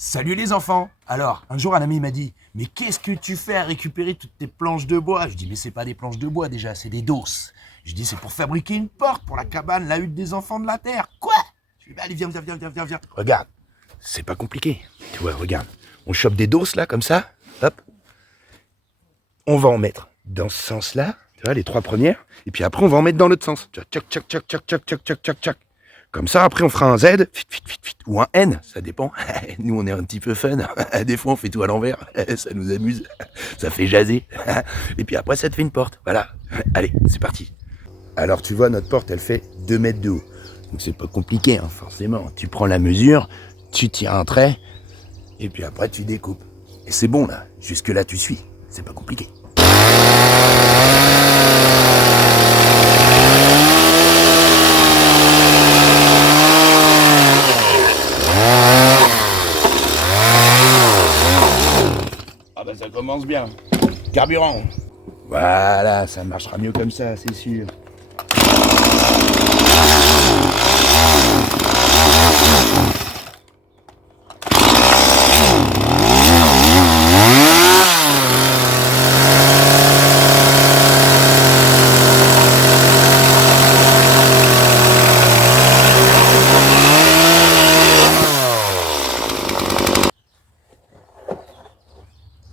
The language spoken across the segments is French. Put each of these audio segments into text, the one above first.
Salut les enfants! Alors, un jour un ami m'a dit « Mais qu'est-ce que tu fais à récupérer toutes tes planches de bois ?» Je dis « Mais c'est pas des planches de bois déjà, c'est des doses. » Je dis « C'est pour fabriquer une porte pour la cabane, la hutte des enfants de la terre. » Quoi? Je dis « Allez, viens. Regarde, c'est pas compliqué. Tu vois, regarde. On chope des doses là, comme ça. Hop. On va en mettre dans ce sens-là. Tu vois, les trois premières. Et puis après, on va en mettre dans l'autre sens. Tu vois, tchac. Comme ça, après, on fera un Z, ou un N, ça dépend. Nous, on est un petit peu fun. Des fois, on fait tout à l'envers. Ça nous amuse. Ça fait jaser. Et puis après, ça te fait une porte. Voilà. Allez, c'est parti. Alors, tu vois, notre porte, elle fait 2 mètres de haut. Donc, c'est pas compliqué, hein, forcément. Tu prends la mesure, tu tires un trait, et puis après, tu découpes. Et c'est bon, là. Jusque-là, tu suis. C'est pas compliqué. Ah bah ça commence bien. Carburant. Voilà, ça marchera mieux comme ça, c'est sûr.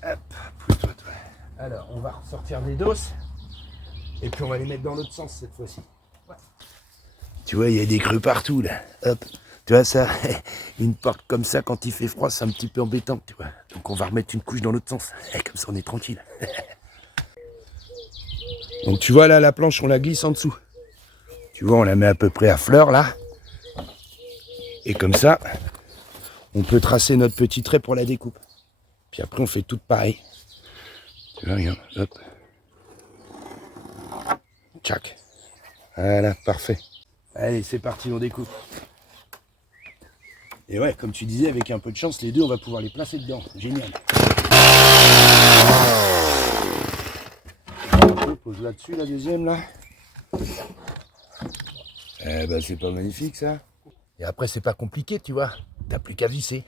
Hop, pousse-toi, toi. Alors, on va ressortir des doses. Et puis on va les mettre dans l'autre sens cette fois-ci. Ouais. Tu vois, il y a des creux partout là. Hop. Tu vois ça, une porte comme ça quand il fait froid, c'est un petit peu embêtant, tu vois. Donc on va remettre une couche dans l'autre sens. Comme ça on est tranquille. Donc tu vois là, la planche, on la glisse en dessous. Tu vois, on la met à peu près à fleur là. Et comme ça, on peut tracer notre petit trait pour la découpe. Puis après on fait tout pareil. Tu vois, regarde, hop. Tchac. Voilà, parfait. Allez, c'est parti, on découpe. Et ouais, comme tu disais, avec un peu de chance, les deux, on va pouvoir les placer dedans. Génial. Pose là-dessus, la deuxième, là. Eh ben, c'est pas magnifique, ça. Et après, c'est pas compliqué, tu vois. T'as plus qu'à visser.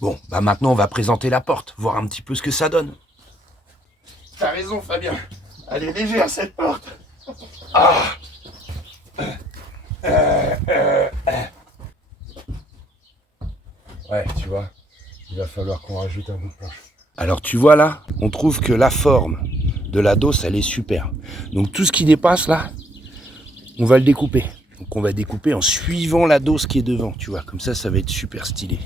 Bon, bah maintenant on va présenter la porte, voir un petit peu ce que ça donne. T'as raison Fabien, elle est légère cette porte. Ah. Ouais, tu vois, il va falloir qu'on rajoute un bout de planche. Alors tu vois là, on trouve que la forme de la dose, elle est super. Donc tout ce qui dépasse là, on va le découper. Donc on va découper en suivant la dose qui est devant, tu vois, comme ça va être super stylé.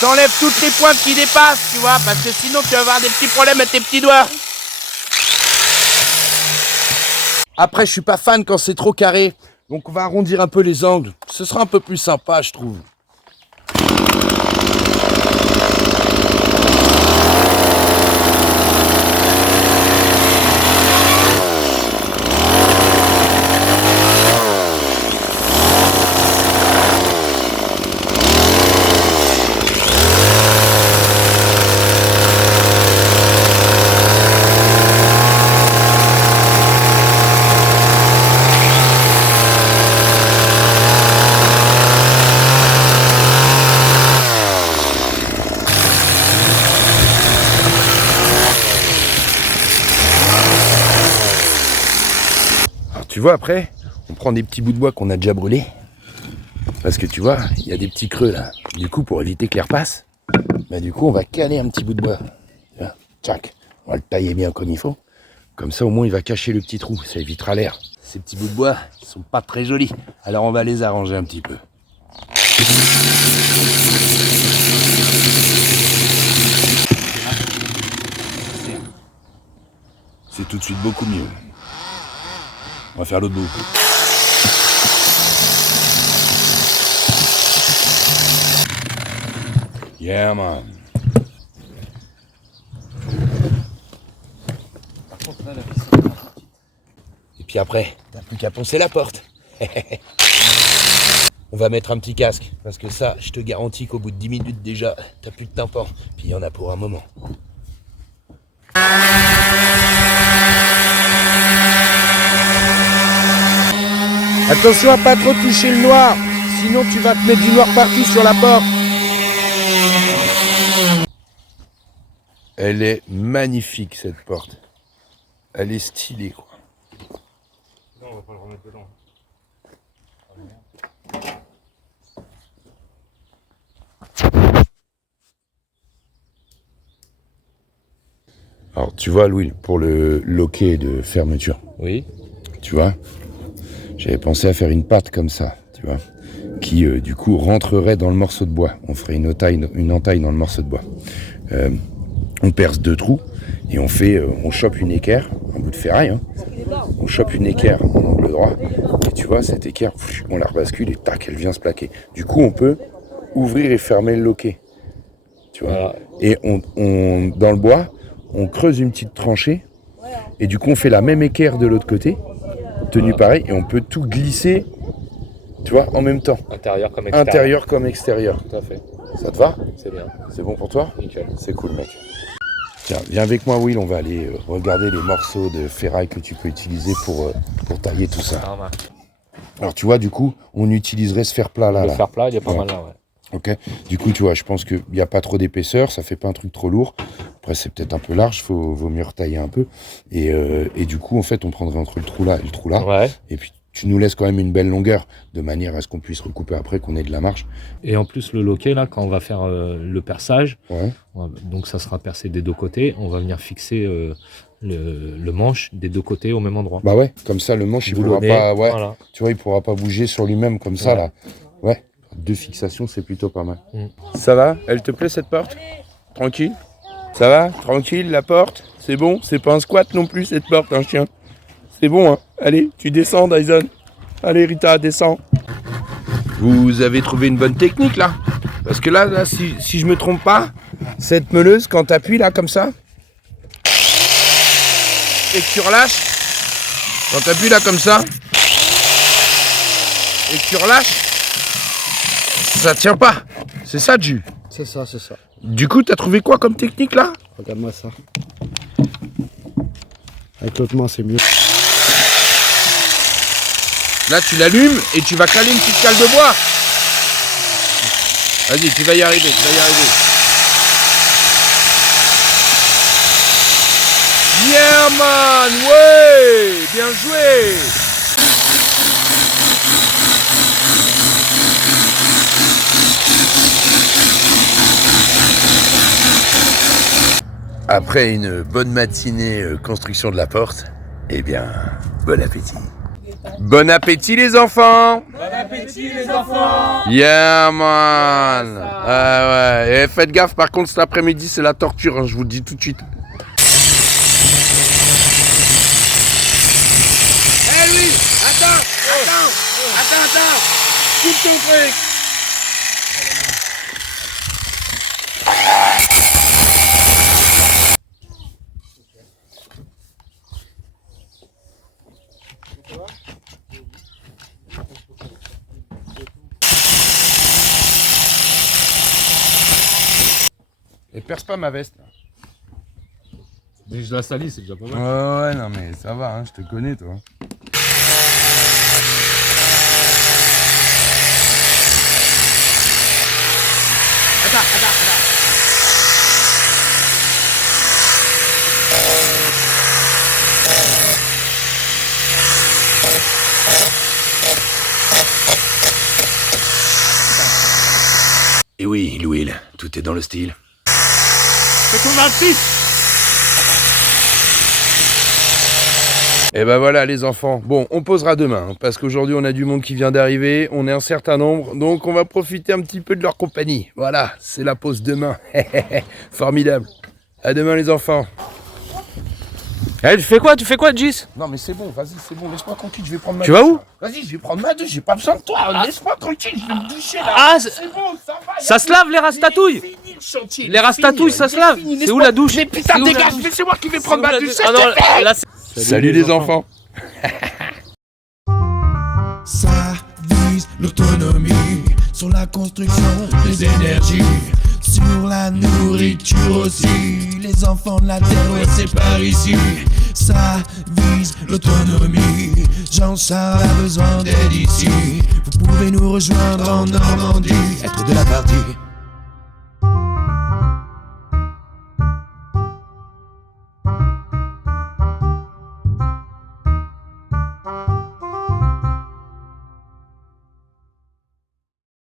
T'enlèves toutes les pointes qui dépassent, tu vois, parce que sinon tu vas avoir des petits problèmes avec tes petits doigts. Après, je suis pas fan quand c'est trop carré, donc on va arrondir un peu les angles. Ce sera un peu plus sympa, je trouve. Tu vois, après, on prend des petits bouts de bois qu'on a déjà brûlés. Parce que tu vois, il y a des petits creux là. Du coup, pour éviter que l'air passe, bah, du coup, on va caler un petit bout de bois. Tchac, on va le tailler bien comme il faut. Comme ça, au moins, il va cacher le petit trou. Ça évitera l'air. Ces petits bouts de bois, ils sont pas très jolis. Alors, on va les arranger un petit peu. C'est tout de suite beaucoup mieux. On va faire l'autre bout. Yeah man. Par contre là, la vis est pas petite. Et puis après, t'as plus qu'à poncer la porte. On va mettre un petit casque, parce que ça, je te garantis qu'au bout de 10 minutes déjà, t'as plus de tympan. Puis il y en a pour un moment. Attention à pas trop toucher le noir, sinon tu vas te mettre du noir partout sur la porte. Elle est magnifique cette porte. Elle est stylée quoi. Non, on va pas le remettre dedans. Alors tu vois Louis, pour le loquet de fermeture, Oui. tu vois, j'avais pensé à faire une patte comme ça, tu vois, qui du coup rentrerait dans le morceau de bois. On ferait une entaille dans le morceau de bois. On perce 2 trous et on chope une équerre, un bout de ferraille, hein. On chope une équerre en angle droit et tu vois cette équerre, on la rebascule et tac, elle vient se plaquer. Du coup, on peut ouvrir et fermer le loquet, tu vois. Voilà. Et dans le bois, on creuse une petite tranchée et du coup, on fait la même équerre de l'autre côté, tenue pareil, et on peut tout glisser, tu vois, en même temps. Intérieur comme extérieur. Intérieur comme extérieur. Tout à fait. Ça te va? C'est bien. C'est bon pour toi? Nickel. C'est cool, mec. Tiens, viens avec moi, Will, on va aller regarder les morceaux de ferraille que tu peux utiliser pour tailler tout ça. Ah, ouais. Alors, tu vois, du coup, on utiliserait ce fer plat là. Le fer plat, il est pas Ouais. mal là, ouais. Ok. Du coup, tu vois, je pense qu'il n'y a pas trop d'épaisseur, ça fait pas un truc trop lourd. Après, c'est peut-être un peu large, vaut mieux retailler un peu. Et du coup, en fait, on prendrait entre le trou là et le trou là. Ouais. Et puis, tu nous laisses quand même une belle longueur, de manière à ce qu'on puisse recouper après, qu'on ait de la marge. Et en plus, le loquet, là, quand on va faire le perçage, Ouais. donc ça sera percé des 2 côtés, on va venir fixer le manche des 2 côtés au même endroit. Bah ouais, comme ça, le manche, il pourra Boulonné, pas, ouais, voilà. tu vois, il pourra pas bouger sur lui-même comme ça, Ouais. là. Ouais. 2 fixations, c'est plutôt pas mal. Mm. Ça va? Elle te plaît, cette porte? Tranquille? Ça va? Tranquille, la porte? C'est bon? C'est pas un squat non plus, cette porte, un chien. C'est bon, hein? Allez, tu descends, Dyson. Allez, Rita, descends. Vous avez trouvé une bonne technique, là? Parce que là si je me trompe pas, cette meuleuse, quand t'appuies, là, comme ça, et que tu relâches, quand t'appuies, là, comme ça, et que tu relâches, ça tient pas. C'est ça, Ju. C'est ça, c'est ça. Du coup, t'as trouvé quoi comme technique, là? Regarde-moi ça. Avec l'autre main, c'est mieux. Là, tu l'allumes et tu vas caler une petite cale de bois. Vas-y, tu vas y arriver, tu vas y arriver. Yeah, man! Ouais! Bien joué! Après une bonne matinée construction de la porte, eh bien, bon appétit. Bon appétit les enfants! Bon appétit! appétit les enfants. Yeah man. Ah ouais. Et faites gaffe, par contre cet après-midi c'est la torture, hein, je vous le dis tout de suite. Eh lui, attends. Coupe ton truc. Et perce pas ma veste. Dès que je la salis, c'est déjà pas mal. Ouais, non mais ça va, hein, je te connais toi. Et oui, Louis, tout est dans le style. Et ben voilà les enfants, bon on posera demain, hein, parce qu'aujourd'hui on a du monde qui vient d'arriver, on est un certain nombre, donc on va profiter un petit peu de leur compagnie. Voilà, c'est la pause demain. Formidable. À demain les enfants. Eh, tu fais quoi, Gis? Non mais c'est bon, vas-y, c'est bon, laisse-moi tranquille, je vais prendre ma Tu vas où? Vas-y, je vais prendre ma douche, j'ai pas besoin de toi, laisse-moi tranquille, je vais me doucher là. Ah, c'est bon, ça va. ça se lave les rastatouilles. Fini le chantier. Les rastatouilles, ça se lave. C'est où la douche? Mais putain, C'est où la dégage, douche? mais c'est moi qui vais prendre ma douche. Ah non, là, Salut les enfants. Ça vise l'autonomie sur la construction des énergies, sur la nourriture aussi. Les enfants de la terre, ouais, c'est par ici. Ça vise l'autonomie. Jean-Charles a besoin d'aide ici. Vous pouvez nous rejoindre en Normandie, être de la partie.